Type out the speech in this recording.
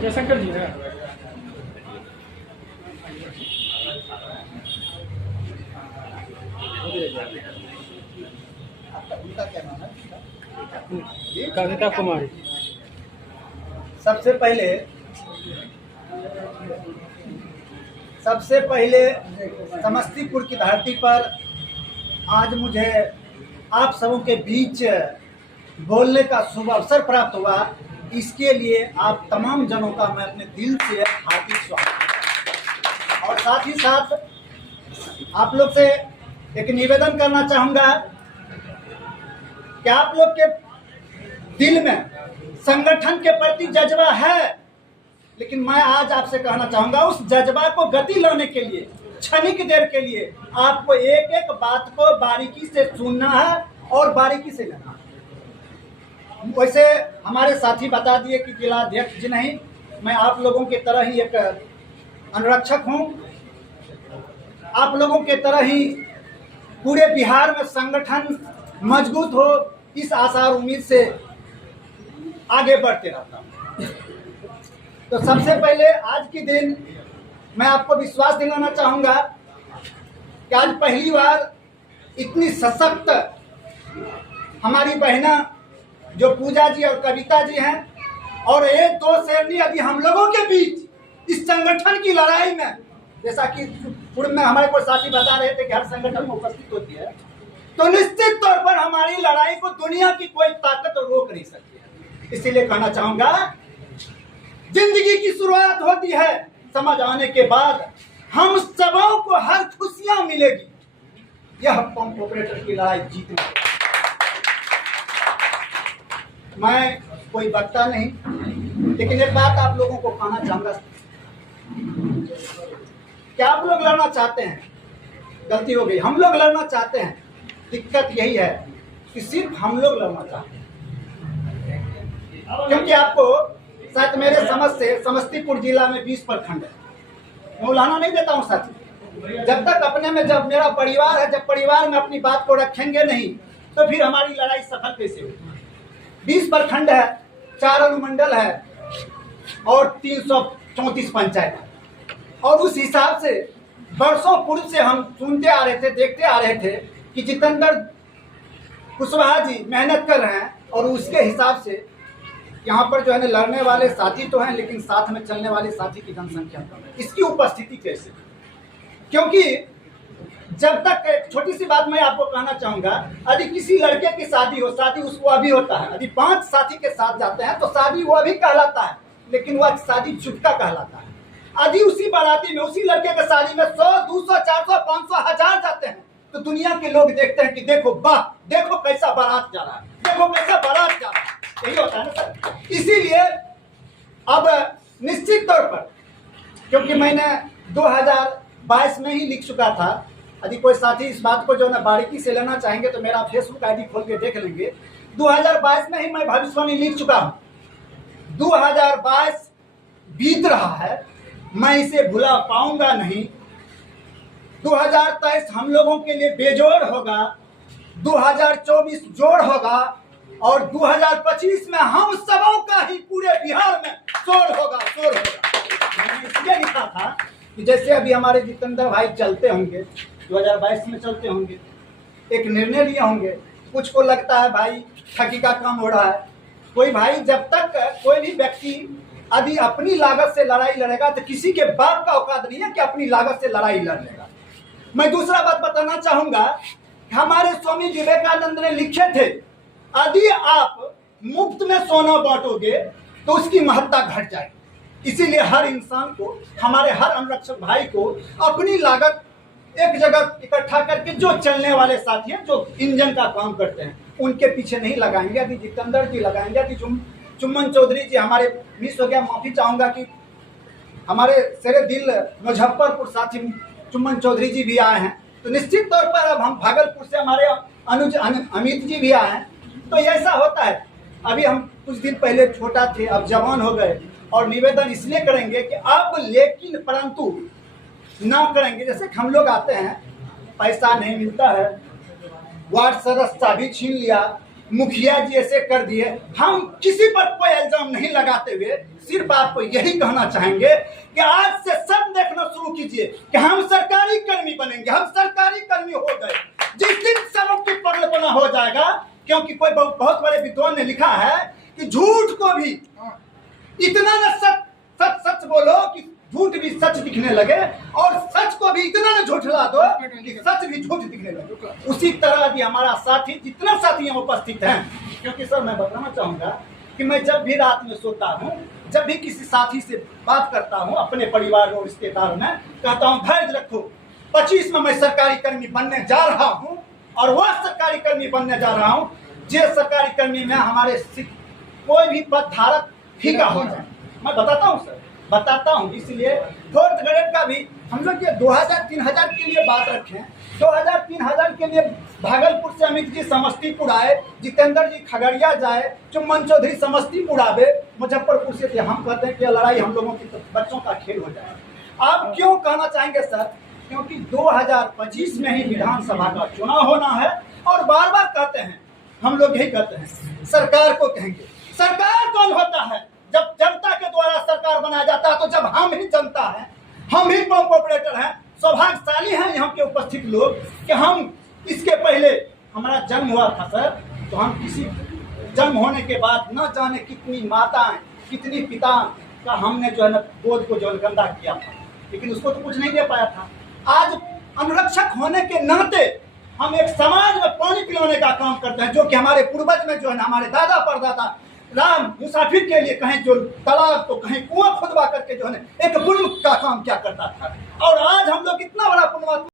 जयशंकर जी है। उनका क्या नाम है? कविता कुमारी। सबसे पहले समस्तीपुर की धरती पर आज मुझे आप सबों के बीच बोलने का शुभ अवसर प्राप्त हुआ। इसके लिए आप तमाम जनों का मैं अपने दिल से हार्दिक स्वागत और साथ ही साथ आप लोग से एक निवेदन करना चाहूँगा कि आप लोग के दिल में संगठन के प्रति जज्बा है, लेकिन मैं आज आपसे कहना चाहूँगा उस जज्बा को गति लाने के लिए क्षणिक देर के लिए आपको एक एक बात को बारीकी से सुनना है और बारीकी से लेना है। वैसे हमारे साथी बता दिए कि जिला अध्यक्ष जी नहीं, मैं आप लोगों की तरह ही एक अनुरक्षक हूँ। आप लोगों के तरह ही पूरे बिहार में संगठन मजबूत हो, इस आशा और उम्मीद से आगे बढ़ते रहता हूँ। तो सबसे पहले आज के दिन मैं आपको विश्वास दिलाना चाहूँगा कि आज पहली बार इतनी सशक्त हमारी बहना जो पूजा जी और कविता जी हैं और एक दो शेरनी अभी हम लोगों के बीच इस संगठन की लड़ाई में, जैसा कि पूर्व में हमारे को साथी बता रहे थे कि हर संगठन में उपस्थित होती है, तो निश्चित तौर पर हमारी लड़ाई को दुनिया की कोई ताकत रोक नहीं सकती। इसीलिए कहना चाहूंगा जिंदगी की शुरुआत होती है, समझ आने के बाद हम सबों को हर खुशियां मिलेगी। यह पंप ऑपरेटर की लड़ाई जीतनी है। मैं कोई वक्ता नहीं, लेकिन एक बात आप लोगों को कहना चाहूंगा कि आप लोग लड़ना चाहते हैं, गलती हो गई, हम लोग लड़ना चाहते हैं। दिक्कत यही है कि सिर्फ हम लोग लड़ना चाहते हैं, क्योंकि आपको शायद मेरे समझ से समस्तीपुर जिला में 20 प्रखंड है। मैं उलाहना नहीं देता हूँ साथी, जब तक अपने में जब मेरा परिवार है, जब परिवार में अपनी बात को रखेंगे नहीं तो फिर हमारी लड़ाई सफल कैसे होगी। 20 प्रखंड है, 4 अनुमंडल है और 334 पंचायत है। और उस हिसाब से वर्षों पूर्व से हम सुनते आ रहे थे, देखते आ रहे थे कि जितेंद्र कुशवाहा जी मेहनत कर रहे हैं और उसके हिसाब से यहाँ पर जो है ना लड़ने वाले साथी तो हैं, लेकिन साथ में चलने वाले साथी की जनसंख्या कम है। इसकी उपस्थिति कैसे? क्योंकि जब तक एक छोटी सी बात मैं आपको कहना चाहूंगा, यदि किसी लड़के की शादी हो, शादी उसको अभी होता है, यदि 5 साथी के साथ जाते हैं तो शादी वो अभी कहलाता है, लेकिन वह शादी चुटका कहलाता है। यदि उसी बाराती में, उसी लड़के के शादी में 100, 200, 400, 500, 1000 जाते हैं तो दुनिया के लोग देखते हैं कि देखो वाह, देखो कैसा बारात जा रहा है, देखो कैसा बारात जा रहा है। यही होता है ना सर। इसीलिए अब निश्चित तौर पर, क्योंकि मैंने 2022 में ही लिख चुका था, यदि कोई साथी इस बात को जो है ना बारीकी से लेना चाहेंगे तो मेरा फेसबुक आईडी खोल के देख लेंगे। 2022 में ही मैं भविष्यवाणी लिख चुका हूँ। 2022 बीत रहा है, मैं इसे भुला पाऊंगा नहीं। 2023 हम लोगों के लिए बेजोड़ होगा, 2024 जोड़ होगा और 2025 में हम सबों का ही पूरे बिहार में शोर होगा, शोर होगा। मैंने इसलिए लिखा था कि जैसे अभी हमारे जितेंद्र भाई चलते होंगे, 2022 में चलते होंगे, एक निर्णय लिए होंगे, कुछ को लगता है भाई ठगी का काम हो रहा है। कोई भाई जब तक कोई भी व्यक्ति यदि अपनी लागत से लड़ाई लड़ेगा तो किसी के बाप का औकात नहीं है कि अपनी लागत से लड़ाई लड़ लेगा। मैं दूसरा बात बताना चाहूंगा, हमारे स्वामी विवेकानंद ने लिखे थे, यदि आप मुफ्त में सोना बांटोगे तो उसकी महत्ता घट जाएगी। इसीलिए हर इंसान को, हमारे हर अनुरक्षक भाई को अपनी लागत एक जगह इकट्ठा करके जो चलने वाले साथी हैं, जो इंजन का काम करते हैं, उनके पीछे नहीं लगाएंगे। यदि जितेंद्र जी लगाएंगे, यदि चुम्मन चौधरी जी, हमारे मिस हो गया, माफी चाहूंगा कि हमारे शेरे दिल मुजफ्फरपुर साथी चुम्मन चौधरी जी भी आए हैं, तो निश्चित तौर पर अब हम भागलपुर से हमारे अनुज अमित जी भी आए हैं। तो ऐसा होता है, अभी हम कुछ दिन पहले छोटा थे, अब जवान हो गए, और निवेदन इसलिए करेंगे कि अब लेकिन परंतु ना करेंगे। जैसे हम लोग आते हैं, पैसा नहीं मिलता है, वार्ड सदस्य चाबी छीन लिया, मुखिया जी ऐसे कर दिए, हम किसी पर कोई इल्जाम नहीं लगाते हुए सिर्फ आपको यही कहना चाहेंगे कि आज से सब देखना शुरू कीजिए कि हम सरकारी कर्मी बनेंगे, हम सरकारी कर्मी हो गए। जिस दिन सबों की पगलपना हो जाएगा, क्योंकि कोई बहुत बड़े विद्वान ने लिखा है कि झूठ को भी इतना न सच बोलो कि झूठ भी सच दिखने लगे, और सच को भी इतना न झूठला दो कि सच भी झूठ दिखने लगे। उसी तरह भी हमारा साथी, जितना साथी यहाँ उपस्थित हैं, क्योंकि सर मैं बताना चाहूंगा कि मैं जब भी रात में सोता हूँ, जब भी किसी साथी से बात करता हूँ, अपने परिवार और रिश्तेदार में, कहता हूँ धैर्य रखो, 25 में मैं सरकारी कर्मी बनने जा रहा हूँ, और वह सरकारी कर्मी बनने जा रहा हूँ जो सरकारी कर्मी में हमारे कोई भी पद धारक फीका हो जाए। मैं बताता हूँ सर, बताता हूँ। इसलिए 4th ग्रेड का भी हम लोग ये 2000-3000 के लिए बात रखें, 2000-3000 के लिए भागलपुर से अमित जी समस्तीपुर आए, जितेंद्र जी खगड़िया जाए, चुम्बन चौधरी समस्तीपुर आवे, मुजफ्फरपुर से हम कहते हैं कि लड़ाई हम लोगों की बच्चों का खेल हो जाए। आप क्यों कहना चाहेंगे सर? क्योंकि 2025 में ही विधानसभा का चुनाव होना है, और बार बार कहते हैं, हम लोग यही कहते हैं, सरकार को कहेंगे। सरकार कौन होता है? जब जनता के द्वारा सरकार बनाया जाता है, तो जब हम ही जनता हैं, हम ही पंप ऑपरेटर हैं, सौभाग्यशाली हैं यहाँ के उपस्थित लोग कि हम इसके पहले हमारा जन्म हुआ था सर, तो हम किसी जन्म होने के बाद न जाने कितनी माताएं, कितनी पिता का हमने जो है ना गोद को जो गंदा किया था, लेकिन उसको तो कुछ नहीं दे पाया था। आज अनुरक्षक होने के नाते हम एक समाज में पानी पिलाने का काम करते हैं, जो कि हमारे पूर्वज में जो है ना, हमारे दादा परदादा राम मुसाफिर के लिए कहीं जो तालाब तो कहीं कुआं खुदवा करके जो है एक पुण्य का काम क्या करता था, और आज हम लोग इतना बड़ा पुण्य